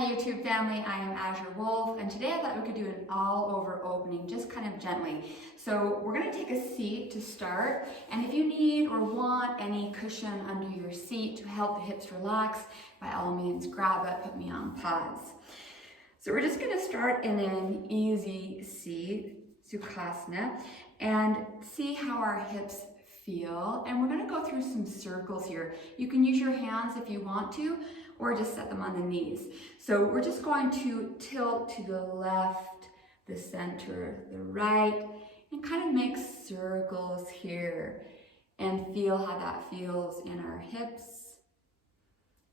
Hi YouTube family, I am Azure Wolf, and today I thought we could do an all-over opening, just kind of gently. So we're going to take a seat to start, and if you need or want any cushion under your seat to help the hips relax, by all means grab it, put me on pause. So we're just going to start in an easy seat, Sukhasana, and see how our hips feel. And we're going to go through some circles here. You can use your hands if you want to, or just set them on the knees. So we're just going to tilt to the left, the center, the right, and kind of make circles here and feel how that feels in our hips.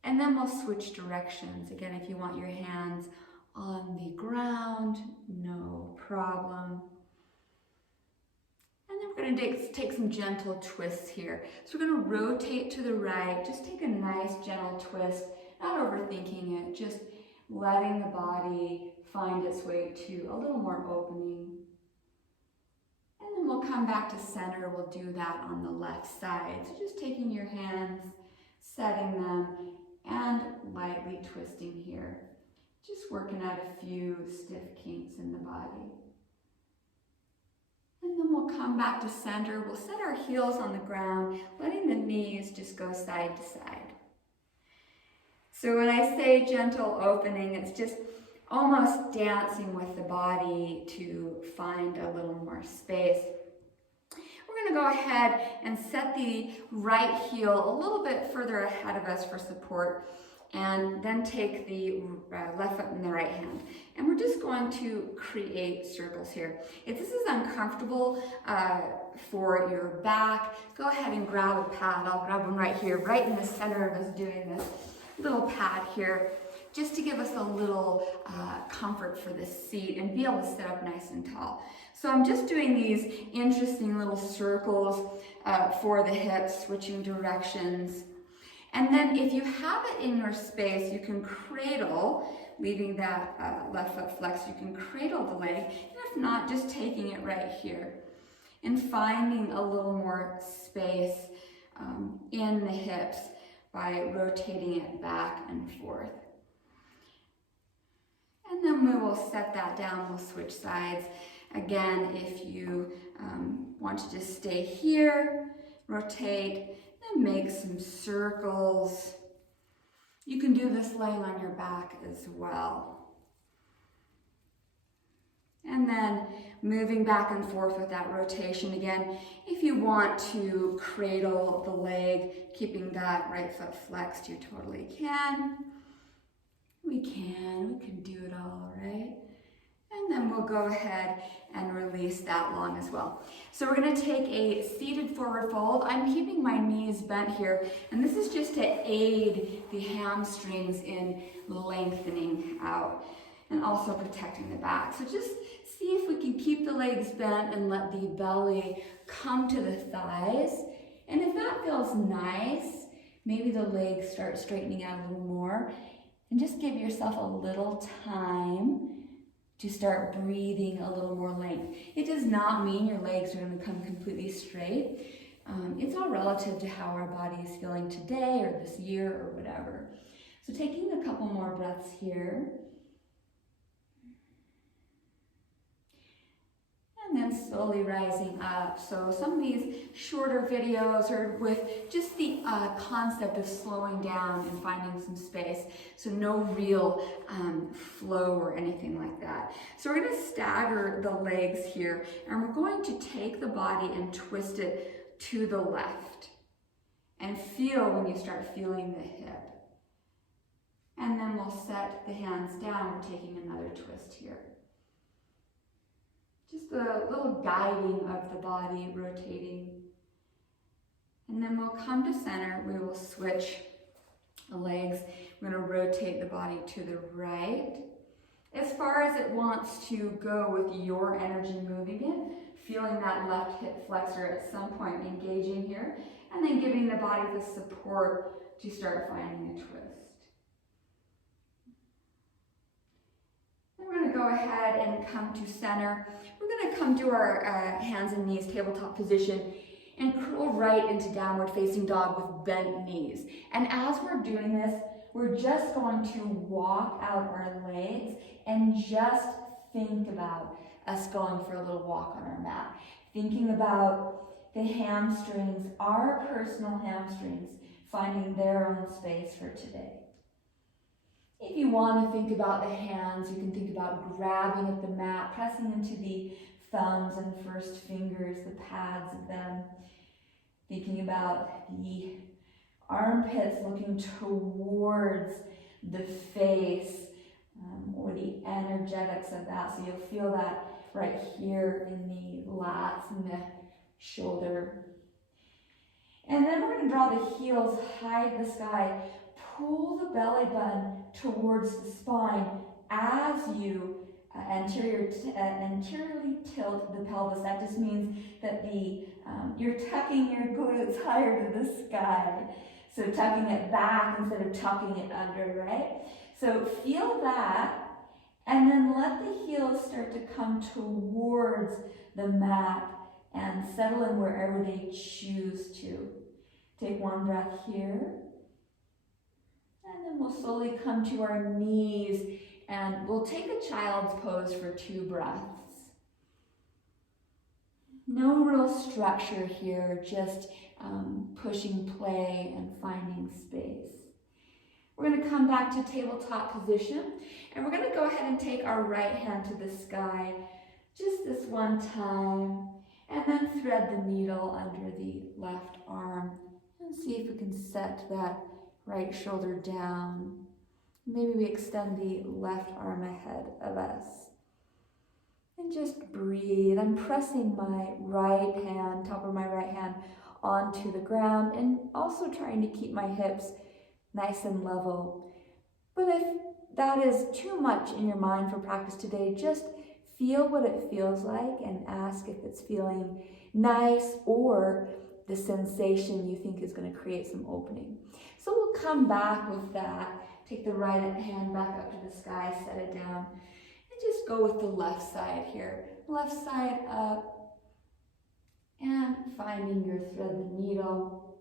And then we'll switch directions. Again, if you want your hands on the ground, no problem. And then we're going to take some gentle twists here. So we're going to rotate to the right, just take a nice gentle twist, not overthinking it, just letting the body find its way to a little more opening. And then we'll come back to center. We'll do that on the left side. So just taking your hands, setting them, and lightly twisting here. Just working out a few stiff kinks in the body. And then we'll come back to center. We'll set our heels on the ground, letting the knees just go side to side. So when I say gentle opening, it's just almost dancing with the body to find a little more space. We're going to go ahead and set the right heel a little bit further ahead of us for support, and then take the left foot in the right hand. And we're just going to create circles here. If this is uncomfortable for your back, go ahead and grab a pad. I'll grab one right here, right in the center of us doing this little pad here, just to give us a little comfort for this seat and be able to sit up nice and tall. So I'm just doing these interesting little circles for the hips, switching directions. And then if you have it in your space, you can cradle, leaving that left foot flexed, you can cradle the leg, and if not, just taking it right here and finding a little more space in the hips by rotating it back and forth. And then we will set that down, we'll switch sides. Again, if you want to just stay here, rotate, and make some circles. You can do this laying on your back as well. And then moving back and forth with that rotation again. If you want to cradle the leg, keeping that right foot flexed, you totally can. We can do it all, right? And then we'll go ahead and release that long as well. So we're going to take a seated forward fold. I'm keeping my knees bent here, and this is just to aid the hamstrings in lengthening out and also protecting the back. So just see if we can keep the legs bent and let the belly come to the thighs. And if that feels nice, maybe the legs start straightening out a little more, and just give yourself a little time to start breathing a little more length. It does not mean your legs are going to come completely straight. It's all relative to how our body is feeling today or this year or whatever. So taking a couple more breaths here. And then slowly rising up. So some of these shorter videos are with just the concept of slowing down and finding some space. So no real flow or anything like that. So we're going to stagger the legs here, and we're going to take the body and twist it to the left. And feel when you start feeling the hip. And then we'll set the hands down. We're taking another twist here. Just a little guiding of the body, rotating. And then we'll come to center. We will switch the legs. We're going to rotate the body to the right, as far as it wants to go with your energy moving it, feeling that left hip flexor at some point engaging here, and then giving the body the support to start finding a twist. We're going to go ahead and come to center. We're going to come to our hands and knees, tabletop position, and curl right into downward facing dog with bent knees. And as we're doing this, we're just going to walk out our legs and just think about us going for a little walk on our mat. Thinking about the hamstrings, our personal hamstrings, finding their own space for today. If you want to think about the hands, you can think about grabbing at the mat, pressing into the thumbs and first fingers, the pads of them. Thinking about the armpits looking towards the face, or the energetics of that. So you'll feel that right here in the lats and the shoulder. And then we're going to draw the heels high to the sky. Pull the belly button towards the spine as you anteriorly tilt the pelvis. That just means that you're tucking your glutes higher to the sky. So tucking it back instead of tucking it under, right? So feel that, and then let the heels start to come towards the mat and settle in wherever they choose to. Take one breath here. And then we'll slowly come to our knees, and we'll take a child's pose for 2 breaths. No real structure here, just pushing play and finding space. We're going to come back to tabletop position, and we're going to go ahead and take our right hand to the sky just this one time, and then thread the needle under the left arm and see if we can set that right shoulder down. Maybe we extend the left arm ahead of us. And just breathe. I'm pressing my right hand, top of my right hand, onto the ground, and also trying to keep my hips nice and level. But if that is too much in your mind for practice today, just feel what it feels like and ask if it's feeling nice or the sensation you think is going to create some opening. So we'll come back with that. Take the right hand back up to the sky, set it down, and just go with the left side here. Left side up, and finding your thread the needle.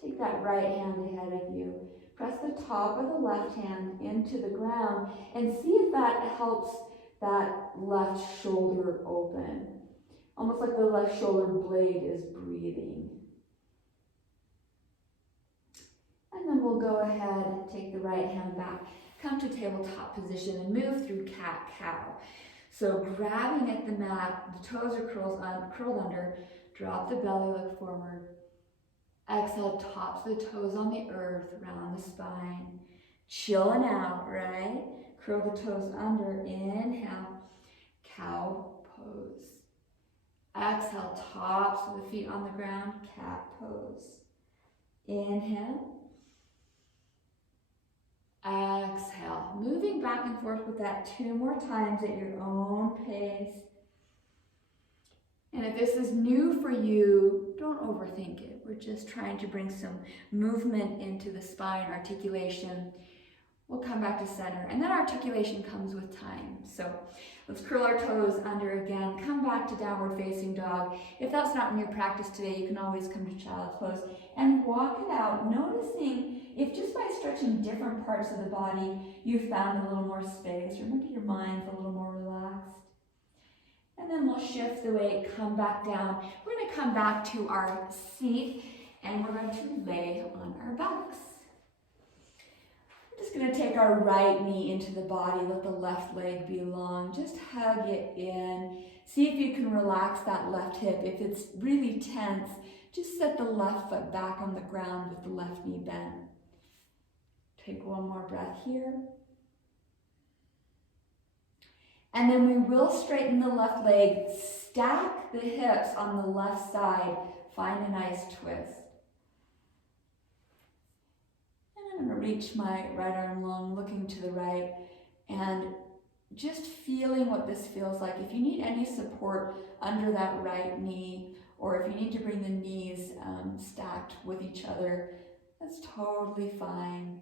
Take that right hand ahead of you. Press the top of the left hand into the ground and see if that helps that left shoulder open. Almost like the left shoulder blade is breathing. And then we'll go ahead and take the right hand back, come to tabletop position and move through cat-cow. So grabbing at the mat, the toes are curled under, drop the belly, look forward. Exhale, tops of the toes on the earth, round the spine. Chilling out, right? Curl the toes under, inhale, cow pose. Exhale, tops of the feet on the ground, cat pose. Inhale. Exhale, moving back and forth with that 2 more times at your own pace. And if this is new for you, don't overthink it. We're just trying to bring some movement into the spine, articulation. We'll come back to center, and then articulation comes with time. So let's curl our toes under again, come back to downward facing dog. If that's not in your practice today, you can always come to child's pose and walk it out, noticing if just by stretching different parts of the body, you found a little more space, or maybe your mind's a little more relaxed. And then we'll shift the weight, come back down. We're going to come back to our seat, and we're going to lay on our backs. We're just going to take our right knee into the body, let the left leg be long. Just hug it in. See if you can relax that left hip. If it's really tense, just set the left foot back on the ground with the left knee bent. Take one more breath here. And then we will straighten the left leg, stack the hips on the left side, find a nice twist. And I'm going to reach my right arm long, looking to the right, and just feeling what this feels like. If you need any support under that right knee, or if you need to bring the knees stacked with each other, that's totally fine.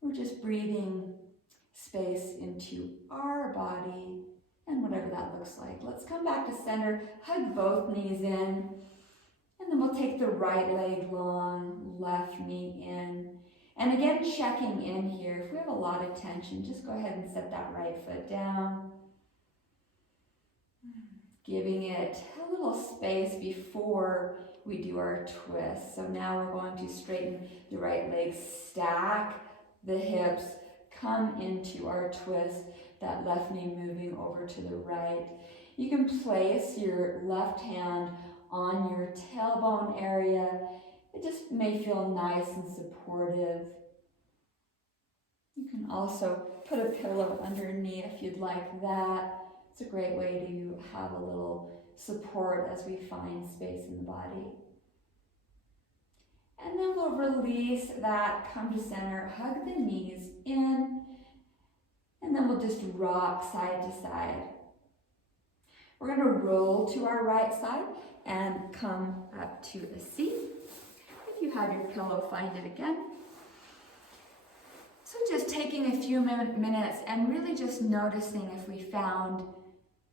We're just breathing space into our body and whatever that looks like. Let's come back to center, hug both knees in, and then we'll take the right leg long, left knee in. And again, checking in here. If we have a lot of tension, just go ahead and set that right foot down. Giving it a little space before we do our twist. So now we're going to straighten the right leg, stack the hips, come into our twist, that left knee moving over to the right. You can place your left hand on your tailbone area. It just may feel nice and supportive. You can also put a pillow underneath if you'd like that. It's a great way to have a little support as we find space in the body. And then we'll release that, come to center, hug the knees in, and then we'll just rock side to side. We're going to roll to our right side and come up to a seat. If you have your pillow, find it again. So just taking a few minutes and really just noticing if we found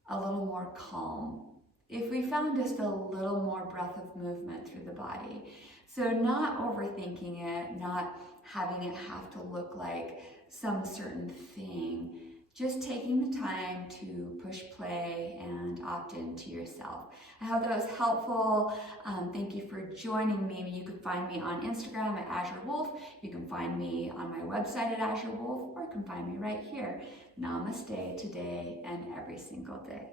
a little more calm, if we found just a little more breath of movement through the body. So not overthinking it, not having it have to look like some certain thing, just taking the time to push play and opt into yourself. I hope that was helpful. Thank you for joining me. You can find me on Instagram at Azure Wolf. You can find me on my website at Azure Wolf, or you can find me right here. Namaste today and every single day.